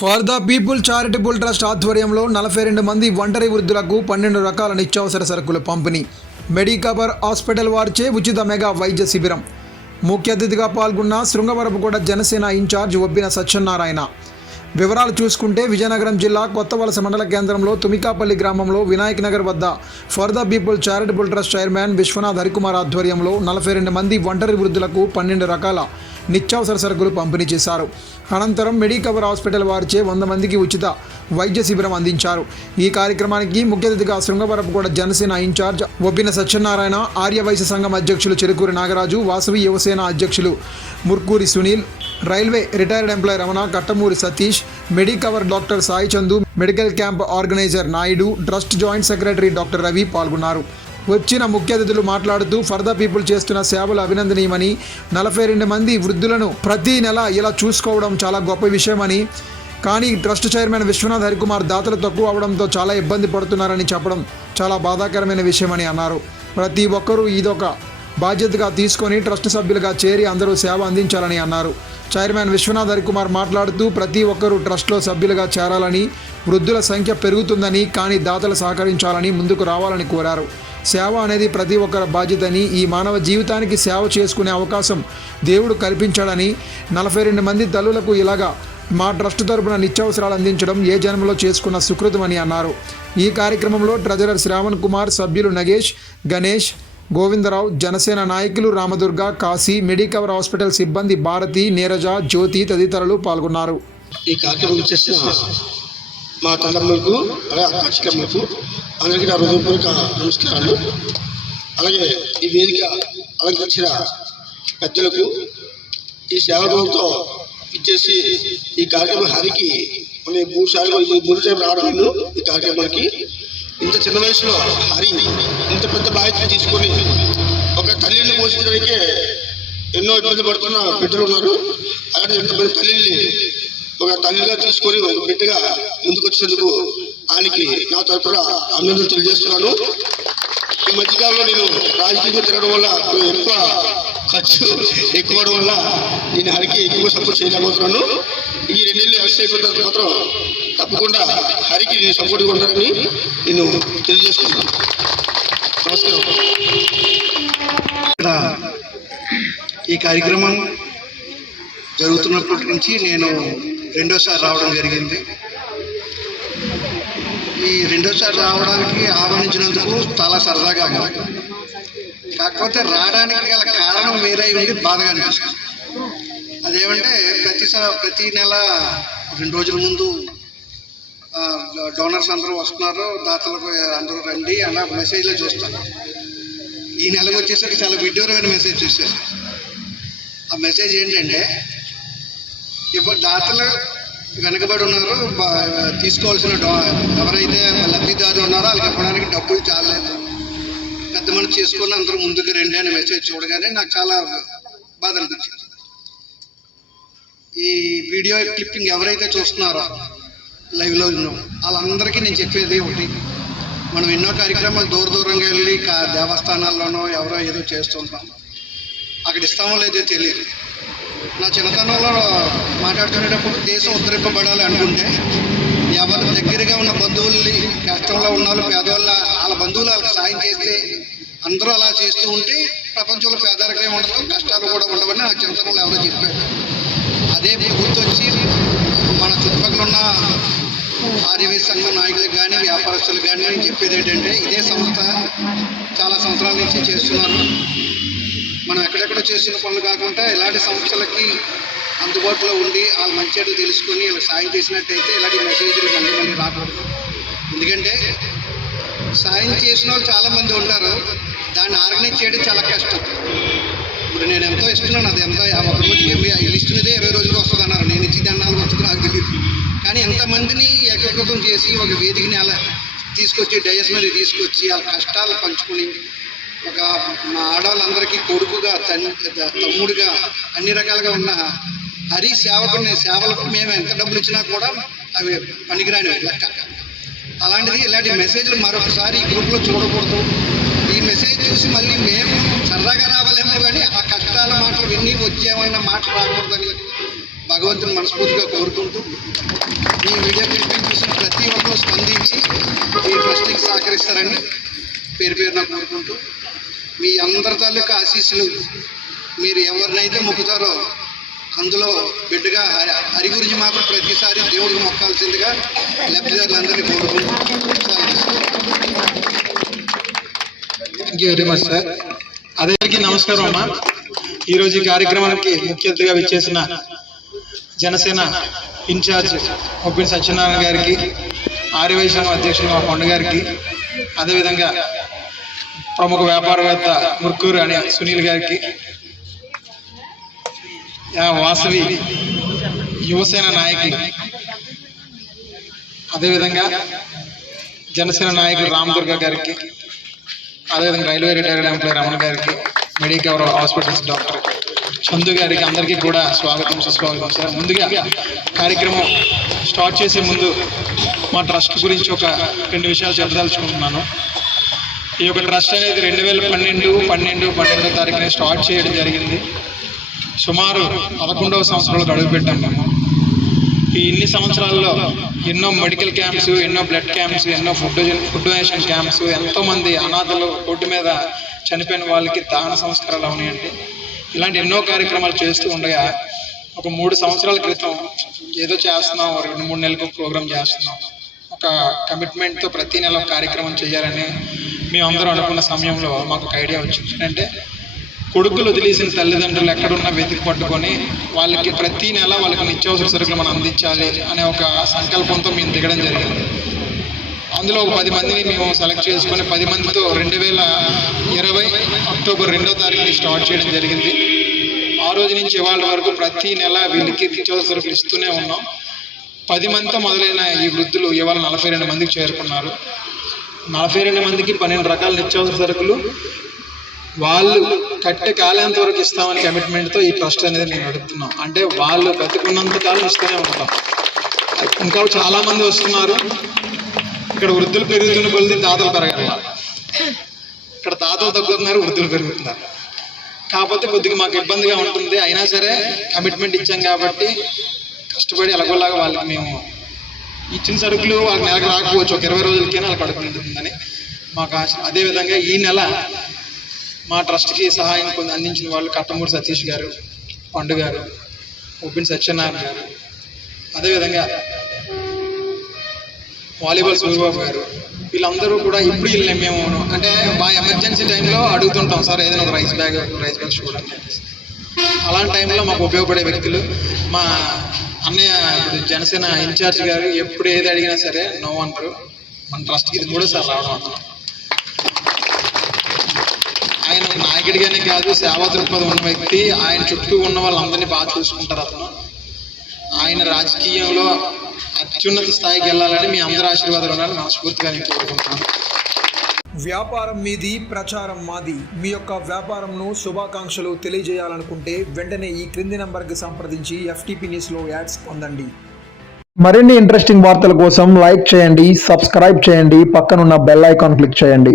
For the people charitable trust ఆధ్వర్యంలో నలభై రెండు మంది ఒంటరి వృద్ధులకు పన్నెండు రకాల నిత్యావసర సరుకుల పంపిణీ. మెడికవర్ హాస్పిటల్ వారిచే ఉచిత మెగా వైద్య శిబిరం. ముఖ్య అతిథిగా పాల్గొన్న శృంగవరపుకోట జనసేన ఇన్ఛార్జ్ ఒబ్బిన సత్యనారాయణ. వివరాలు చూసుకుంటే విజయనగరం జిల్లా కొత్త వలస మండల కేంద్రంలో తుమికాపల్లి గ్రామంలో వినాయక్ నగర్ వద్ద for the people charitable trust chairman Viswanath Harikumar ఆధ్వర్యంలో నలభై రెండు మంది ఒంటరి వృద్ధులకు పన్నెండు రకాల నిత్యావసర సరుకులు పంపిణీ చేశారు. అనంతరం మెడికవర్ హాస్పిటల్ వారిచే వంద మందికి ఉచిత వైద్య శిబిరం అందించారు. ఈ కార్యక్రమానికి ముఖ్య అతిథిగా శృంగవరపుగూడ జనసేన ఇన్ఛార్జ్ ఒప్పిన సత్యనారాయణ ఆర్యవైశ్య సంఘం అధ్యక్షులు చెరుకూరి నాగరాజు వాసవి యువసేన అధ్యక్షులు Murkuri Sunil railway retired employee Ramana Kattamuri Satish Medicover doctor Sai Chandu medical camp organiser Naidu trust joint secretary doctor Ravi పాల్గొన్నారు. వచ్చిన ముఖ్య అతిథులు మాట్లాడుతూ ఫర్దర్ పీపుల్ చేస్తున్న సేవలు అభినందనీయమని నలభై రెండు మంది వృద్ధులను ప్రతి నెల ఇలా చూసుకోవడం చాలా గొప్ప విషయమని కానీ ట్రస్ట్ చైర్మన్ విశ్వనాథ్ హరికుమార్ దాతలు తక్కువ అవడంతో చాలా ఇబ్బంది పడుతున్నారని చెప్పడం చాలా బాధాకరమైన విషయమని అన్నారు. ప్రతి ఒక్కరూ ఇదొక బాధ్యతగా తీసుకొని ట్రస్ట్ సభ్యులుగా చేరి అందరూ సేవ అందించాలని అన్నారు. చైర్మన్ విశ్వనాథ్ హరికుమార్ మాట్లాడుతూ ప్రతి ఒక్కరూ ట్రస్ట్లో సభ్యులుగా చేరాలని వృద్ధుల సంఖ్య పెరుగుతుందని కానీ దాతలు సహకరించాలని ముందుకు రావాలని కోరారు. సేవ అనేది ప్రతి ఒక్కరి బాధ్యతని ఈ మానవ జీవితానికి సేవ చేసుకునే అవకాశం దేవుడు కల్పించాడని నలభై రెండు మంది తల్లులకు ఇలాగా మా ట్రస్ట్ తరపున నిత్యావసరాలు అందించడం ఏ జన్మలో చేసుకున్న సుకృతమని అన్నారు. ఈ కార్యక్రమంలో ట్రెజరర్ శ్రావణ్ కుమార్ సభ్యులు నగేష్ గణేష్ గోవిందరావు జనసేన నాయకులు రామదుర్గ కాశీ మెడికవర్ హాస్పిటల్ సిబ్బంది భారతి నీరజ జ్యోతి తదితరులు పాల్గొన్నారు. ఈ కార్యక్రమం చేసిన మా తల్లమ్మలకు అలాగే అక్క అందరికీ నా హృదయపూర్వక నమస్కారాలు. అలాగే ఈ వేదిక అలంకరించిన పెద్దలకు ఈ సేవకులతో ఇచ్చేసి ఈ కార్యక్రమం హరికి ఈ మూడు సార్లు మూడు సార్లు రావడం ఈ కార్యక్రమానికి ఇంత చిన్న వయసులో హరి ఇంత పెద్ద బాధ్యత తీసుకొని ఒక తల్లిని పోషించడానికే ఎన్నో ఇబ్బంది పడుతున్న బిడ్డలు ఉన్నారు. అలాంటి ఎంతమంది తల్లిని ఒక తల్లిగా తీసుకొని ఒక బిడ్డగా ముందుకొచ్చినందుకు ఆయనకి నా తరఫున అభినందనలు తెలియజేస్తున్నాను. ఈ మధ్యకాలంలో నేను రాజకీయంగా తిరగడం వల్ల ఎక్కువ ఖర్చు ఎక్కువ అవడం వల్ల నేను హరికి ఎక్కువ సపోర్ట్ చేయలేకపోతున్నాను. ఈ రెండేళ్ళు అరెస్ట్ అయిపోయిన తర్వాత మాత్రం తప్పకుండా హరికి నేను సపోర్ట్గా ఉంటానని నేను తెలియజేస్తున్నాను నమస్కారం. ఇక్కడ ఈ కార్యక్రమం జరుగుతున్నప్పటి నుంచి నేను రెండోసారి రావడం జరిగింది. ఈ రెండోసారి రావడానికి ఆహ్వానించినందుకు చాలా సరదాగా ఉంది. కాకపోతే రావడానికి గల కారణం వేరే ఉంది బాధగా అనిపిస్తుంది. అదేమంటే ప్రతిసారి ప్రతి నెల రెండు రోజుల ముందు డోనర్స్ అందరూ వస్తున్నారు దాతలకు అందరూ రండి అలా మెసేజ్లో చూస్తాను ఈ నెలకు వచ్చేసరికి చాలా విడ్డూరమైన మెసేజ్ చూశారు. ఆ మెసేజ్ ఏంటంటే ఇప్పుడు దాతలు వెనకబడి ఉన్నారు తీసుకోవాల్సిన డో ఎవరైతే లబ్ధిదారులు ఉన్నారో వాళ్ళకి ఇవ్వడానికి డబ్బులు చాలలేదు. పెద్ద మనసు చేసుకొని అందరూ ముందుకు రండి అనే మెసేజ్ చూడగానే నాకు చాలా బాధ అనిపించింది. ఈ వీడియో క్లిప్పింగ్ ఎవరైతే చూస్తున్నారో లైవ్లో ఉన్నాం వాళ్ళందరికీ నేను చెప్పేది ఒకటి. మనం ఎన్నో కార్యక్రమాలు దూర దూరంగా వెళ్ళి కా- దేవస్థానాల్లోనో ఎవరో ఏదో చేస్తుంటాం అక్కడ ఇస్తామో లేదో తెలియదు. నా చిన్నతనంలో మాట్లాడుతునేటప్పుడు దేశం ఉద్ధరింపబడాలి అనుకుంటే ఎవరి దగ్గరగా ఉన్న బంధువుల్ని కష్టంలో ఉన్న వాళ్ళు పేదవాళ్ళ వాళ్ళ బంధువులు వాళ్ళకి సాయం చేస్తే అందరూ అలా చేస్తూ ఉంటే ప్రపంచంలో పేదరికం ఉండదు కష్టాలు కూడా ఉండవని నా చిన్నతనంలో ఎవరో చెప్పారు. రేపు గుర్తొచ్చి మన చుట్టుపక్కల ఉన్న ఆర్యవేశ సంఘం నాయకులకు కానీ వ్యాపారస్తులకు కానీ నేను చెప్పేది ఏంటంటే ఇదే సంస్థ చాలా సంవత్సరాల నుంచి చేస్తున్నారు. మనం ఎక్కడెక్కడ చేసిన పనులు కాకుండా ఇలాంటి సంస్థలకి అందుబాటులో ఉండి వాళ్ళ మంచి తెలుసుకొని ఇలా సాయం చేసినట్టయితే ఇలాంటి మెసేజ్లు మళ్ళీ మళ్ళీ రాకూడదు. ఎందుకంటే సాయం చేసిన వాళ్ళు చాలామంది ఉంటారు. దాన్ని ఆర్గనైజ్ చేయడం చాలా కష్టం. ఇప్పుడు నేను ఎంతో ఇస్తున్నాను అది ఎంత ఒక రోజుకి మీ లిస్ట్ మీదే ఇరవై రోజులకు వస్తుంది అన్నారు నేను ఇచ్చి దండాలకు వస్తుంది నాకు తెలియదు. కానీ ఎంతమందిని ఏకీకృతం చేసి ఒక వేదికని అలా తీసుకొచ్చి డయస్ మీద తీసుకొచ్చి వాళ్ళ కష్టాలు పంచుకుని ఒక మా ఆడవాళ్ళందరికీ కొడుకుగా తన్ తమ్ముడుగా అన్ని రకాలుగా ఉన్న హరి సేవకుని సేవలకు మేము ఎంత డబ్బులు ఇచ్చినా కూడా అవి పనికిరాని లెక్క. అలాంటిది ఇలాంటి మెసేజ్లు మరొకసారి ఈ గ్రూప్లో చూడకూడదు. ఈ చూసి మళ్ళీ మేము సరదాగా రావాలేమో కానీ ఆ కష్టాల మాటలు విని వచ్చామన్న మాటలు రాకూడదని భగవంతుని మనస్ఫూర్తిగా కోరుకుంటూ ఈ వీడియో క్లిప్పింగ్ చూసిన ప్రతి ఒక్కరూ స్పందించి ఈ ట్రస్టీకి సహకరిస్తారని పేరు పేరున కోరుకుంటూ మీ అందరి తాలూకా ఆశీస్సులు మీరు ఎవరినైతే మొక్కుతారో అందులో బిడ్డగా హరి గురించి మాత్రం ప్రతిసారి దేవుడికి మొక్కాల్సిందిగా లబ్ధిదారులందరినీ కోరుకుంటూ thank you very much sir అందరికీ నమస్కారం అమ్మా. ఈరోజు ఈ కార్యక్రమానికి ముఖ్య అతిథిగా విచ్చేసిన జనసేన ఇన్ఛార్జ్ ఒప్పిన సత్యనారాయణ గారికి ఆర్యవైశ్యం అధ్యక్షులు మా కొండ గారికి అదేవిధంగా ప్రముఖ వ్యాపారవేత్త ముర్కూరు అనే సునీల్ గారికి వాసవి యువసేన నాయకి అదేవిధంగా జనసేన నాయకులు రామదుర్గ గారికి అదేవిధంగా రైల్వే రిటైర్డ్ ఎంప్లాయీ రమణ గారికి మెడికవర్ హాస్పిటల్స్ డాక్టర్ చందు గారికి అందరికీ కూడా స్వాగతం సుస్వాగతం సార్. ముందుగా కార్యక్రమం స్టార్ట్ చేసే ముందు మా ట్రస్ట్ గురించి ఒక రెండు విషయాలు చెప్పదలుచుకుంటున్నాను. ఈ యొక్క ట్రస్ట్ అనేది రెండు వేల పన్నెండు పన్నెండు పన్నెండో తారీఖున స్టార్ట్ చేయడం జరిగింది. సుమారు పదకొండవ సంవత్సరంలో అడుగుపెట్టాం మేము. ఈ ఇన్ని సంవత్సరాల్లో ఎన్నో మెడికల్ క్యాంప్స్ ఎన్నో బ్లడ్ క్యాంప్స్ ఎన్నో ఫుడ్ ఫుడ్ డొనేషన్ క్యాంప్స్ ఎంతో మంది అనాథలు రోడ్డు మీద చనిపోయిన వాళ్ళకి దాన సంస్కారాలు అవునాయండి. ఇలాంటి ఎన్నో కార్యక్రమాలు చేస్తూ ఉండగా ఒక మూడు సంవత్సరాల క్రితం ఏదో చేస్తున్నాం రెండు మూడు నెలలకు ప్రోగ్రామ్ చేస్తున్నాం. ఒక కమిట్మెంట్తో ప్రతి నెల కార్యక్రమం చేయాలని మేమందరం అనుకున్న సమయంలో మాకు ఒక ఐడియా వచ్చింది. అంటే కొడుకులు వదిలేసిన తల్లిదండ్రులు ఎక్కడున్నా వెతికి పట్టుకొని వాళ్ళకి ప్రతి నెల వాళ్ళకి నిత్యావసర సరుకులు మనం అందించాలి అనే ఒక సంకల్పంతో మేము దిగడం జరిగింది. అందులో ఒక పది మందిని మేము సెలెక్ట్ చేసుకొని పది మందితో రెండు వేల ఇరవై అక్టోబర్ రెండో తారీఖుని స్టార్ట్ చేయడం జరిగింది. ఆ రోజు నుంచి ఇవాళ వరకు ప్రతి నెల వీళ్ళకి నిత్యావసర సరుకులు ఇస్తూనే ఉన్నాం. పది మందితో మొదలైన ఈ వృద్ధులు ఇవాళ నలభై రెండు మందికి చేరుకున్నారు. నలభై రెండు మందికి పన్నెండు రకాల నిత్యావసర సరుకులు. వాళ్ళు కట్టే కాలేంత వరకు ఇస్తామని కమిట్మెంట్తో ఈ ట్రస్ట్ అనేది మేము నడుపుతున్నాం. అంటే వాళ్ళు బతుకున్నంత కాలం ఇస్తూనే ఉంటాం. ఇంకా చాలామంది వస్తున్నారు. ఇక్కడ వృద్ధులు పెరుగుతున్న కొలిది తాతలు పెరగల. ఇక్కడ తాతలు తగ్గుతున్నారు వృద్ధులు పెరుగుతున్నారు. కాకపోతే కొద్దిగా మాకు ఇబ్బందిగా ఉంటుంది. అయినా సరే కమిట్మెంట్ ఇచ్చాం కాబట్టి కష్టపడి ఎలాగోలాగా వాళ్ళకి మేము ఇచ్చిన సరుకులు వాళ్ళకి నెలకు రాకపోవచ్చు. ఒక ఇరవై రోజులకైనా వాళ్ళకి పడుకుంటుందని మాకు ఆశ. అదేవిధంగా ఈ నెల మా ట్రస్ట్కి సహాయం కొన్ని అందించిన వాళ్ళు కట్టమూడి సతీష్ గారు పండు గారు ఉబ్బిన్ సత్యనారాయణ గారు. అదేవిధంగా వాలీబాల్ సూర్యబాబు గారు. వీళ్ళందరూ కూడా ఇప్పుడు వీళ్ళని మేము అంటే బాగా ఎమర్జెన్సీ టైంలో అడుగుతుంటాం సార్ ఏదైనా ఒక రైస్ బ్యాగ్ రైస్ బ్యాగ్ చూడండి అలాంటి టైంలో మాకు ఉపయోగపడే వ్యక్తులు మా అన్నయ్య జనసేన ఇన్ఛార్జ్ గారు ఎప్పుడు ఏది అడిగినా సరే నో అంటారు. మన ట్రస్ట్కి ఇది మూడోసారి రావడం అతను ఆయన ఒక నాయకుడిగానే కాదు సేవా దృక్పథం ఉన్న వ్యక్తి ఆయన చుట్టూ ఉన్న వాళ్ళందరినీ బాగా చూసుకుంటారు అతను. ఆయన రాజకీయంలో అత్యున్నత స్థాయికి వెళ్ళాలని మీ అందరి ఆశీర్వాదాలు ఉండాలని మనస్ఫూర్తిగా నేను కోరుకుంటున్నాను. వ్యాపారం మీది ప్రచారం మాది. మీ యొక్క వ్యాపారంను శుభాకాంక్షలు తెలియజేయాలనుకుంటే వెంటనే ఈ క్రింది నంబర్కి సంప్రదించి ఎఫ్టీపీ న్యూస్లో యాడ్స్ పొందండి. మరిన్ని ఇంట్రెస్టింగ్ వార్తల కోసం లైక్ చేయండి సబ్స్క్రైబ్ చేయండి పక్కనున్న బెల్ ఐకాన్ క్లిక్ చేయండి.